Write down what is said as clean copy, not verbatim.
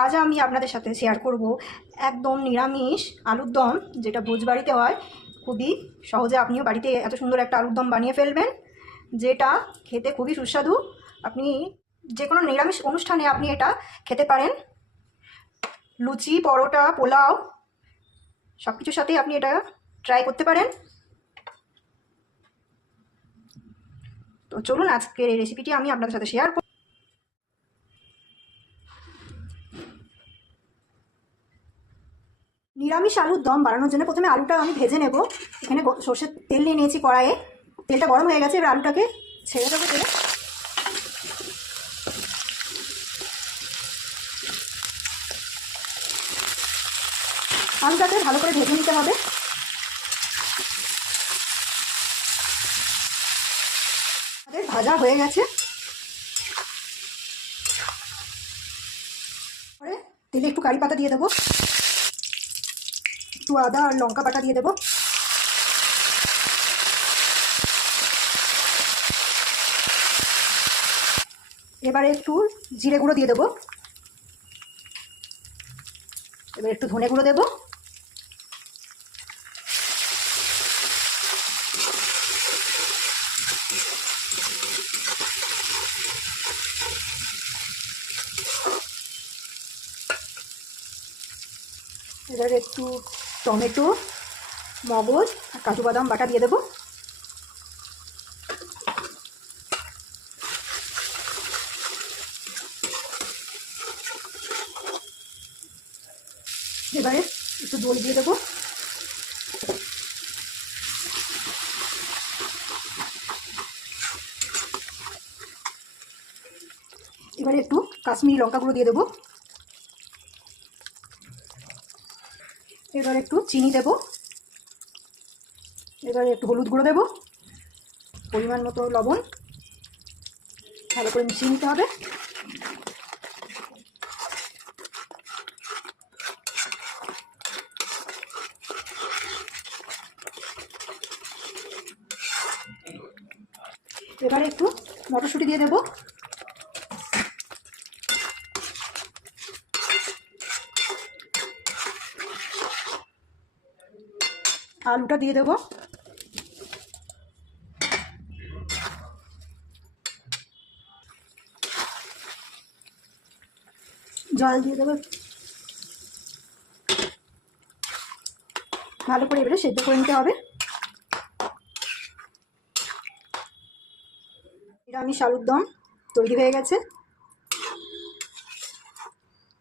আজ আমি আপনাদের সাথে শেয়ার করব একদম নিরামিষ আলুর দম, যেটা ভোজবাড়িতে হয়। খুবই সহজে আপনিও বাড়িতে এত সুন্দর একটা আলুর দম বানিয়ে ফেলবেন, যেটা খেতে খুবই সুস্বাদু। আপনি যে কোনো নিরামিষ অনুষ্ঠানে আপনি এটা খেতে পারেন। লুচি, পরোটা, পোলাও সব কিছুর সাথেই আপনি এটা ট্রাই করতে পারেন। তো চলুন আজকের এই রেসিপিটি আমি আপনাদের সাথে শেয়ার করব। নিরামিষ আলুর দম বানানোর জন্য প্রথমে আলুটা আমি ভেজে নেব। এখানে সর্ষের তেল নিয়ে নিয়েছি কড়াইয়ে। তেলটা গরম হয়ে গেছে, এবার আলুটাকে ছেড়ে দেবো তেলে। আলুটাকে ভালো করে ভেজে নিতে হবে। আমাদের ভাজা হয়ে গেছে। পরে তেলে একটু কারি পাতা দিয়ে দেবো, একটু আদা আর লঙ্কা বাটা দিয়ে দেবো। এবারে একটু জিরে গুঁড়ো দিয়ে দেবো। এবার একটু ধনে গুঁড়ো দেবো। এবার একটু টমেটো, মগজ আর কাজু বাদাম বাটা দিয়ে দেবো। এবারে একটু দই দিয়ে দেবো। এবারে একটু কাশ্মীরি লঙ্কা গুঁড়ো দিয়ে দেবো। এবার একটু চিনি দেব। এবারে একটু হলুদ গুঁড়ো দেব, পরিমাণ মতো লবণ। ভালো করে মিশিয়ে নিতে হবে। এবারে একটু মটরশুঁটি দিয়ে দেব। আলুটা দিয়ে দেব। জল দিয়ে দেবো। ভালো করে এবারে সেদ্ধ করে নিতে হবে। নিরামিষ আলুর দম তৈরি হয়ে গেছে।